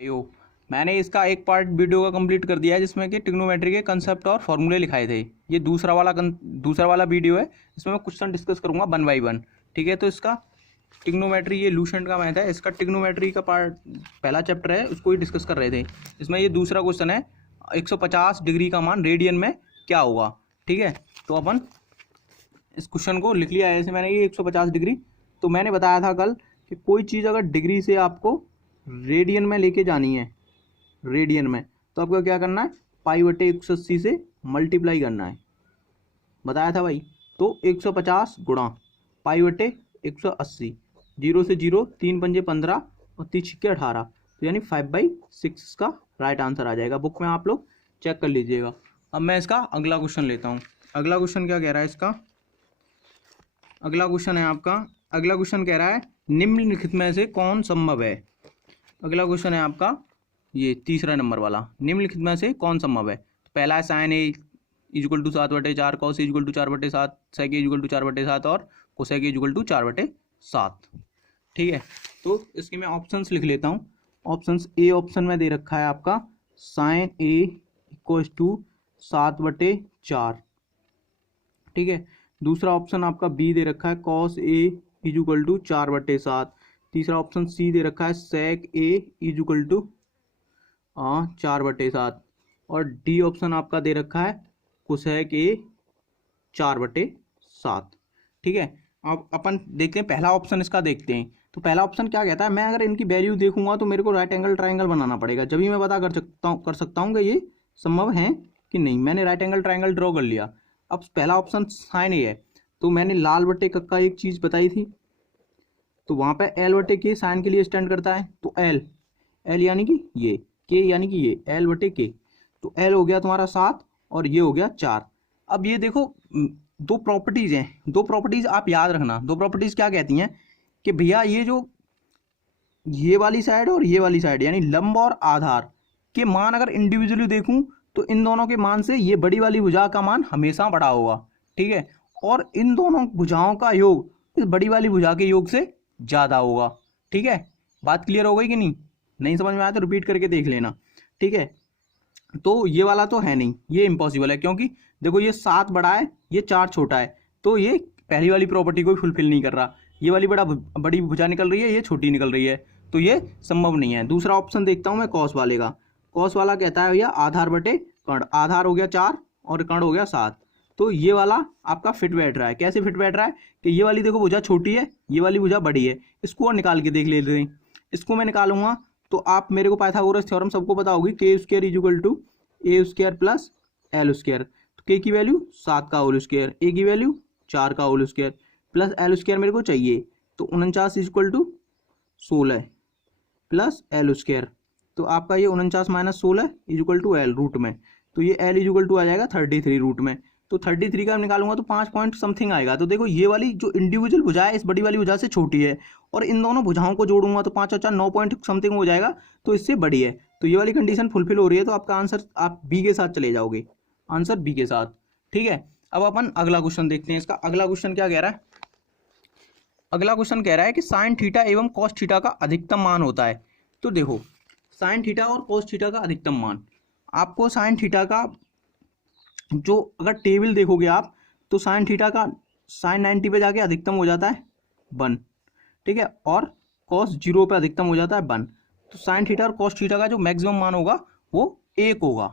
यो मैंने इसका एक पार्ट वीडियो का कंप्लीट कर दिया है जिसमें कि ट्रिग्नोमेट्री के कंसेप्ट और फॉर्मूले लिखाए थे। ये दूसरा वाला वीडियो है। इसमें मैं क्वेश्चन डिस्कस करूंगा 1 बाई 1। ठीक है, तो इसका ट्रिग्नोमेट्री, ये लूसेंट का मैथ है, इसका ट्रिग्नोमेट्री का पार्ट पहला चैप्टर है, उसको ही डिस्कस कर रहे थे। इसमें ये दूसरा क्वेश्चन है, 150 डिग्री का मान रेडियन में क्या होगा। ठीक है, तो अपन इस क्वेश्चन को लिख लिया है। जैसे मैंने ये 150 डिग्री, तो मैंने बताया था कल कि कोई चीज़ अगर डिग्री से आपको रेडियन में लेके जानी है, रेडियन में, तो आपको क्या करना है, पाई/180 से मल्टीप्लाई करना है। बताया था भाई। तो 150 गुणा पाई/180, 0 से 0, 3 पंजे 15 और 3 छिक्के 18, तो यानी 5/6 इसका राइट आंसर आ जाएगा। बुक में आप लोग चेक कर लीजिएगा। अब मैं इसका अगला क्वेश्चन लेता हूँ। अगला क्वेश्चन क्या कह रहा है इसका, अगला क्वेश्चन है आपका, अगला क्वेश्चन कह रहा है निम्नलिखित में से कौन संभव है। अगला क्वेश्चन है आपका ये तीसरा नंबर वाला, निम्नलिखित में से कौन संभव है। तो पहला है sin A = 7/4, cos A = 4/7, sec A = 4/7 और cosec A = 4/7। ठीक है, तो इसके मैं ऑप्शंस लिख लेता हूँ। ऑप्शंस, ए ऑप्शन में दे रखा है आपका sin A = 7/4। ठीक है, दूसरा ऑप्शन आपका बी दे रखा है cos A = 4/7। तीसरा ऑप्शन सी दे रखा है sec A = 4/7 और डी ऑप्शन आपका दे रखा है cosec A 4/7। ठीक है, अब अपन देखते हैं पहला ऑप्शन इसका देखते हैं। तो पहला ऑप्शन क्या कहता है, मैं अगर इनकी वैल्यू देखूंगा तो मेरे को राइट एंगल ट्राइंगल बनाना पड़ेगा, जब ही मैं पता कर सकता हूँ कि ये संभव है कि नहीं। मैंने राइट एंगल ट्राइंगल ड्रॉ कर लिया। अब पहला ऑप्शन साइन ए है, तो मैंने लाल बट्टे कक्का एक चीज़ बताई थी, तो वहाँ पे L/K साइन के लिए स्टैंड करता है। तो L यानी कि ये, K यानी कि ये L/K, तो L हो गया तुम्हारा 7 और ये हो गया 4। अब ये देखो, दो प्रॉपर्टीज हैं, दो प्रॉपर्टीज आप याद रखना। दो प्रॉपर्टीज क्या कहती हैं कि भैया ये जो ये वाली साइड और ये वाली साइड यानी लंब और आधार के मान अगर इंडिविजुअली देखूं तो इन दोनों के मान से ये बड़ी वाली भुजा का मान हमेशा बड़ा होगा। ठीक है, और इन दोनों भुजाओं का योग इस बड़ी वाली भुजा के योग से ज्यादा होगा। ठीक है, बात क्लियर हो गई कि नहीं समझ में आया तो रिपीट करके देख लेना। ठीक है, तो ये वाला तो है नहीं, ये इम्पॉसिबल है, क्योंकि देखो ये 7 बड़ा है, ये 4 छोटा है, तो ये पहली वाली प्रॉपर्टी को फुलफिल नहीं कर रहा। ये वाली बड़ी भुजा निकल रही है, ये छोटी निकल रही है, तो ये संभव नहीं है। दूसरा ऑप्शन देखता हूं मैं कॉस वाले का। कॉस वाला कहता है भैया आधार बटे कर्ण, आधार हो गया 4 और कर्ण हो गया 7, तो ये वाला आपका फिट बैठ रहा है। कैसे फिट बैठ रहा है कि ये वाली देखो भुजा छोटी है, ये वाली भुजा बड़ी है, इसको और निकाल के देख लेते हैं। इसको मैं निकालूंगा तो आप मेरे को पाइथागोरस थ्योरम सबको पता होगी, k² = a² प्लस l²। तो k की वैल्यू 7 का होल स्क्वायर, a की वैल्यू 4 का होल स्क्वायर प्लस l² मेरे को चाहिए, तो 49 = 16 प्लस l²। तो आपका ये 49 - 16 = l रूट में, तो ये l = आ जाएगा 33 रूट में। तो 33 का निकालूंगा तो 5 पॉइंट समथिंग आएगा। तो देखो ये वाली जो इंडिविजुअल भुजा है इस बड़ी वाली भुजा से छोटी है, और इन दोनों भुजाओं को जोड़ूंगा तो 5 और 4 9 पॉइंट समथिंग हो जाएगा, तो इससे बड़ी है। तो ये वाली कंडीशन फुलफिल हो रही है, तो आपका आंसर आप बी के साथ चले जाओगे, आंसर बी के साथ। ठीक है, अब अपन अगला क्वेश्चन देखते हैं। इसका अगला क्वेश्चन क्या कह रहा है, अगला क्वेश्चन कह रहा है कि साइन थीटा एवं कॉस थीटा का अधिकतम मान होता है। तो देखो साइन थीटा और कॉस थीटा का अधिकतम मान, आपको साइन थीटा का जो अगर टेबल देखोगे आप, तो साइन थीटा का साइन 90 पे जाके अधिकतम हो जाता है 1। ठीक है, और कॉस 0 पे अधिकतम हो जाता है 1। तो साइन थीटा और कॉस थीटा का जो मैक्सिमम मान होगा वो 1 होगा।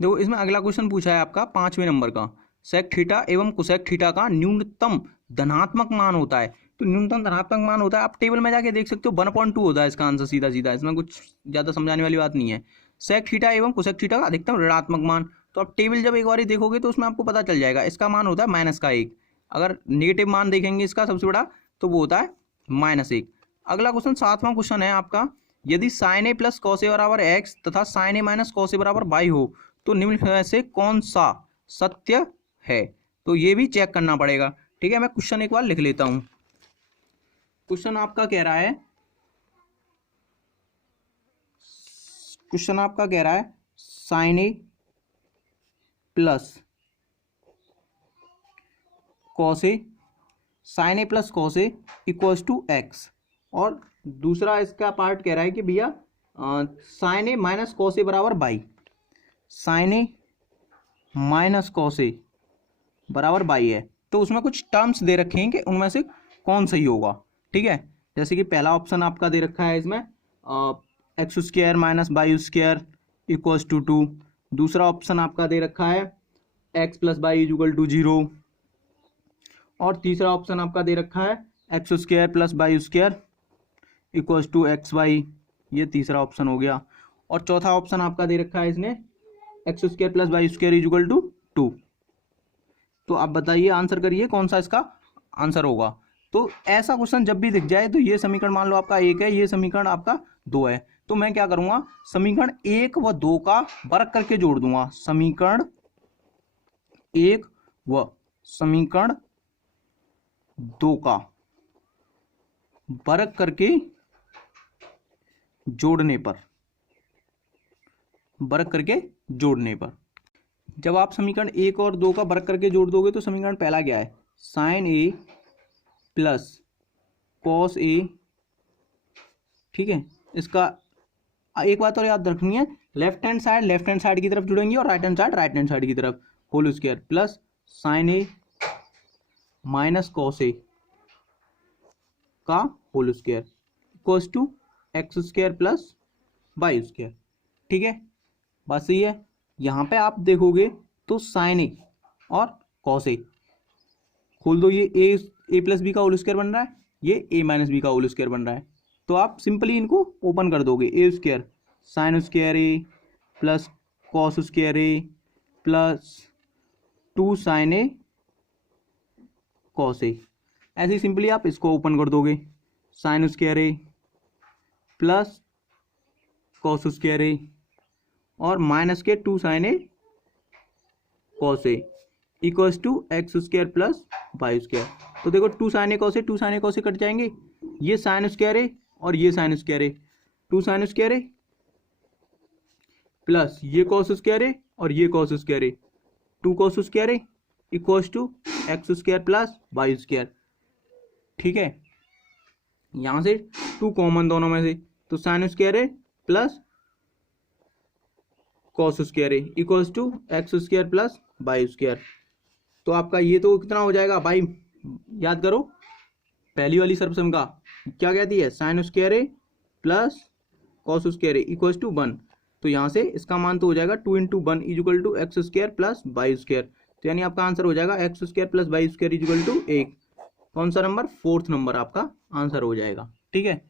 देखो इसमें अगला क्वेश्चन पूछा है आपका 5वें नंबर का, सेक थीटा एवं कुसेक थीटा का न्यूनतम धनात्मक मान होता है। तो न्यूनतम धनात्मक मान होता है, आप टेबल में जाके देख सकते हो 1/2 होता है इसका आंसर, सीधा सीधा, इसमें कुछ ज्यादा समझाने वाली बात नहीं है। सेक थीटा एवं कुसेक थीटा का अधिकतम ऋणात्मक मान, तो आप टेबल जब एक बार देखोगे तो उसमें आपको पता चल जाएगा, इसका मान होता है -1। अगर नेगेटिव मान देखेंगे इसका सबसे बड़ा, तो वो होता है -1। अगला क्वेश्चन 7वां क्वेश्चन है आपका, यदि sin A + cos A = x तथा sin A - cos A = y हो तो निम्न में से कौन सा सत्य है। तो ये भी चेक करना पड़ेगा। ठीक है, मैं क्वेश्चन एक बार लिख लेता हूं। क्वेश्चन आपका कह रहा है, क्वेश्चन आपका कह रहा है sin A + cos A, sin A + cos A = x, और दूसरा इसका पार्ट कह रहा है कि भैया sine A minus cos A बराबर बाई, sine A minus cos A बराबर बाई है। तो उसमें कुछ टर्म्स दे रखे हैं कि उनमें से कौन सही होगा, ठीक है। जैसे कि पहला ऑप्शन आपका दे रखा है इसमें X square minus Y square equals to 2। दूसरा ऑप्शन आपका दे रखा है X plus Y equal to 0। और तीसरा ऑप्शन आपका दे रखा है X square plus Y square equals to X Y, ये तीसरा ऑप्शन हो गया। और चौथा ऑप्शन आपका दे रखा है इसने X square plus Y square equal to 2। तो आप बताइए, आंसर करिए कौन सा इसका आंसर होगा। तो ऐसा क्वेश्चन जब भी दिख जाए तो ये समीकरण मान लो आपका 1 है, ये समीकरण आपका 2 है, तो मैं क्या करूंगा, समीकरण 1 व 2 का वर्ग करके जोड़ दूंगा। समीकरण 1 व समीकरण 2 का वर्ग करके जोड़ने पर, वर्ग करके जोड़ने पर जब आप समीकरण 1 और 2 का वर्ग करके जोड़ दोगे तो समीकरण पहला क्या है, sign A plus cos A, ठीक है। इसका एक बात और याद रखनी है, लेफ्ट हैंड साइड की तरफ जुड़ेंगे और राइट हैंड साइड की तरफ, whole square plus sine A minus cos A का whole square equals to X square plus Y square, ठीक है। बात सही है। यहाँ पे आप देखोगे तो साइन ए और कॉस ए खोल दो, ये ए प्लस बी का होल स्क्वायर बन रहा है, ये ए माइनस बी का होल स्क्वायर बन रहा है। तो आप सिंपली इनको ओपन कर दोगे, A square sine square A plus cos square A plus 2 sine A cos A, ऐसे ही सिंपली आप इसको ओपन कर दोगे, sine square A plus cos square A और माइनस के 2 sine A cos A equals to X square plus Y square. तो देखो 2 sine A cos A cut जाएंगे, ये साइन स्क्वायर ए और ये sine square A, 2 sine square A plus ये cos square A और ये cos square A, 2 cos square A equals to X square plus Y square, ठीक है। यहां से 2 कॉमन दोनों में से, तो sine square A plus cos square A equals to X square plus Y square. तो आपका ये तो कितना हो जाएगा भाई, याद करो पहली वाली सर्वसम का क्या कहती है, sine square A plus cos square A equals to 1। तो यहाँ से इसका मान तो हो जाएगा 2 into 1 equal to X square plus Y square. तो यानी आपका आंसर हो जाएगा X square plus Y square equal to 1। कौन सा नंबर, 4th नंबर आपका आंसर हो जाएगा, ठीक है।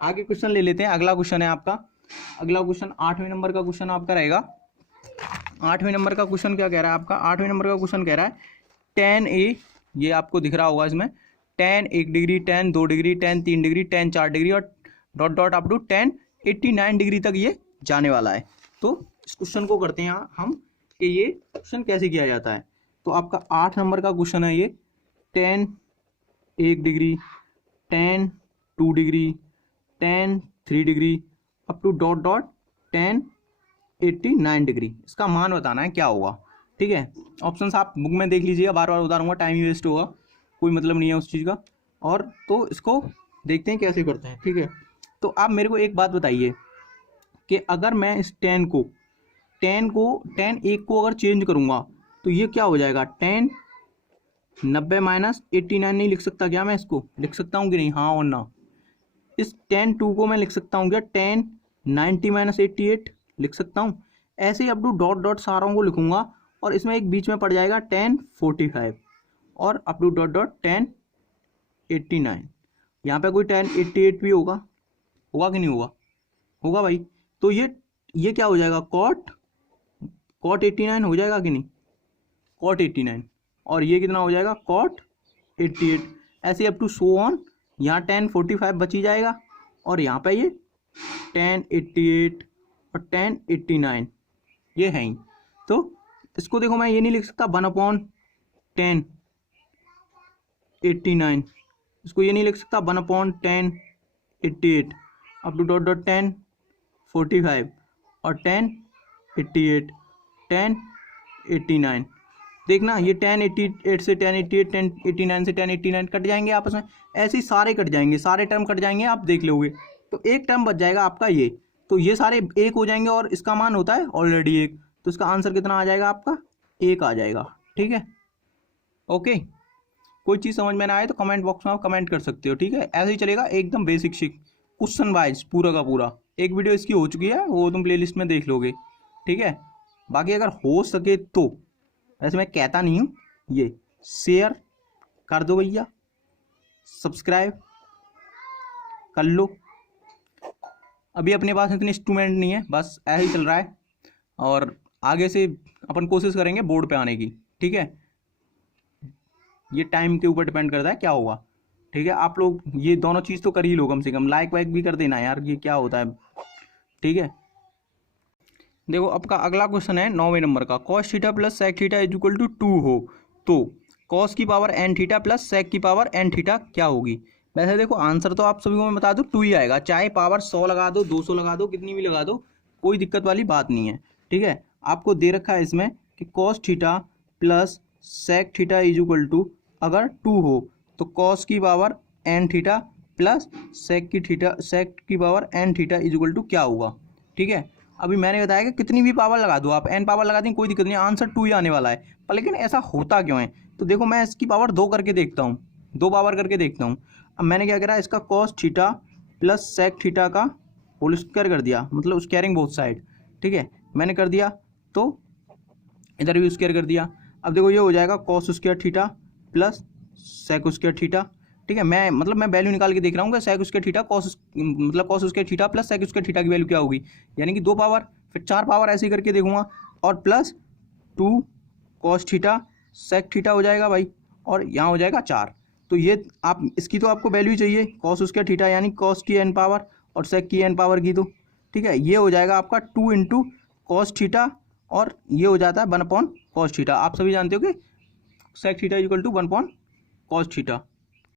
आगे क्वेश्चन ले लेते हैं। अगला क्वेश्चन है आपका, अगला क्वेश्चन 8वें नंबर का क्वेश्चन आपका रहेगा। 8वें नंबर का क्वेश्चन क्या कह रहा है आपका, 8वें नंबर का क्वेश्चन कह रहा है tan ए, ये आपको दिख रहा होगा इसमें, tan 1 degree, tan 2 degree, tan 3 degree, tan 4 degree और dot dot up to tan 89 degree तक ये जाने वाला है। तो इस क्वेश्चन को करते हैं हम कि ये क्वेश्चन कैसे किया जाता है। तो आपका 8 नंबर का क्वेश्चन है ये, tan 1 degree, tan 2 degree, tan 3 degree up to dot dot tan 89 degree, इसका मान बताना है क्या होगा, ठीक है। ऑप्शंस आप बुक में देख लीजिएगा, बार बार उतारूंगा, टाइम ही वेस्ट होगा, कोई मतलब नहीं है उस चीज़ का। और तो इसको देखते हैं कैसे करते हैं, ठीक है। तो आप मेरे को एक बात बताइए कि अगर मैं इस tan 1 को अगर चेंज करूंगा तो ये क्या हो जाएगा, tan 90 माइनस 89 नहीं लिख सकता क्या, मैं इसको लिख सकता हूँ कि नहीं, हाँ और ना। इस tan 2 को मैं लिख सकता हूँ क्या, tan 90 माइनस 88 लिख सकता हूँ। ऐसे ही अप टू डॉट डॉट सारों को लिखूंगा और इसमें एक बीच में पड़ जाएगा tan 45 और up to dot dot tan 89। यहाँ पे कोई tan 88 भी होगा कि नहीं होगा, होगा भाई। तो ये क्या हो जाएगा, cot 89 हो जाएगा कि नहीं, cot 89, और ये कितना हो जाएगा, cot 88। ऐसे अप टू सो ऑन, यहाँ tan 45 बची जाएगा और यहाँ पे ये tan 88 और tan 89 ये है ही। तो इसको देखो, मैं ये नहीं लिख सकता 1/10 89, इसको ये नहीं लिख सकता 1/10 88 up to dot dot tan 45 और tan 88 tan 89। देखना ये tan 88 से tan 88, tan 89 से tan 89 कट जाएंगे आपस में, ऐसे ही सारे कट जाएंगे, सारे टर्म कट जाएंगे, आप देख लोगे। तो एक टर्म बच जाएगा आपका ये, तो ये सारे 1 हो जाएंगे और इसका मान होता है ऑलरेडी 1, तो इसका आंसर कितना आ जाएगा आपका 1 आ जाएगा। ठीक है, ओके। कोई चीज़ समझ में ना आए तो कमेंट बॉक्स में आप कमेंट कर सकते हो। ठीक है, ऐसे ही चलेगा, एकदम बेसिक क्वेश्चन वाइज पूरा का पूरा। एक वीडियो इसकी हो चुकी है, वो तुम प्लेलिस्ट में देख लोगे। ठीक है, बाकी अगर हो सके तो, वैसे मैं कहता नहीं हूँ, ये शेयर कर दो भैया, सब्सक्राइब कर लो। अभी अपने पास इतने इंस्ट्रूमेंट नहीं है, बस ऐसे ही चल रहा है, और आगे से अपन कोशिश करेंगे बोर्ड पे आने की। ठीक है, ये टाइम के ऊपर डिपेंड करता है क्या होगा। ठीक है, आप लोग ये दोनों चीज़ तो कर ही लो, कम से कम लाइक वाइक भी कर देना यार, ये क्या होता है। ठीक है, देखो आपका अगला क्वेश्चन है 9वें नंबर का, cos theta plus sec theta is equal to 2 हो तो कॉस की power N theta plus sec की पावर एन थीटा क्या होगी। वैसे देखो आंसर तो आप सभी को मैं बता दूं 2 ही आएगा, चाहे पावर 100 लगा दो, 200 लगा दो, कितनी भी लगा दो, कोई दिक्कत वाली बात नहीं है। ठीक है, आपको दे रखा है इसमें कि cos theta plus sec theta is equal to, अगर 2 हो तो कॉस की power N theta plus sec की power N theta is equal to क्या होगा। ठीक है, अभी मैंने बताया कि कितनी भी पावर लगा दो आप, एन पावर लगा दें कोई दिक्कत नहीं, आंसर 2 ही आने वाला है। पर लेकिन ऐसा होता क्यों है, तो देखो मैं इसकी पावर 2 करके देखता हूँ, 2 पावर करके देखता हूँ। अब मैंने क्या करा, इसका cos theta plus sec theta का होल स्क्वायर कर दिया, मतलब स्क्वायरिंग बोथ साइड। ठीक है, मैंने कर दिया, तो इधर भी स्क्वायर कर दिया। अब देखो ये हो जाएगा cos square theta plus sec square theta. ठीक है, मैं वैल्यू निकाल के देख रहा हूँ कि sec square theta cos square theta plus sec square theta की वैल्यू क्या होगी, यानी कि 2 पावर, फिर 4 पावर ऐसे ही करके देखूंगा, और plus 2 cos theta sec theta हो जाएगा भाई, और यहाँ हो जाएगा 4। तो ये आप इसकी तो आपको वैल्यू चाहिए, कॉस स्क्वायर थीटा यानी कॉस की एन पावर और सेक की एन पावर की। तो ठीक है, ये हो जाएगा आपका 2 इंटू कॉस थीटा, और ये हो जाता है 1 अपॉन कॉस थीटा। आप सभी जानते हो कि sec theta equal to 1 upon cos theta.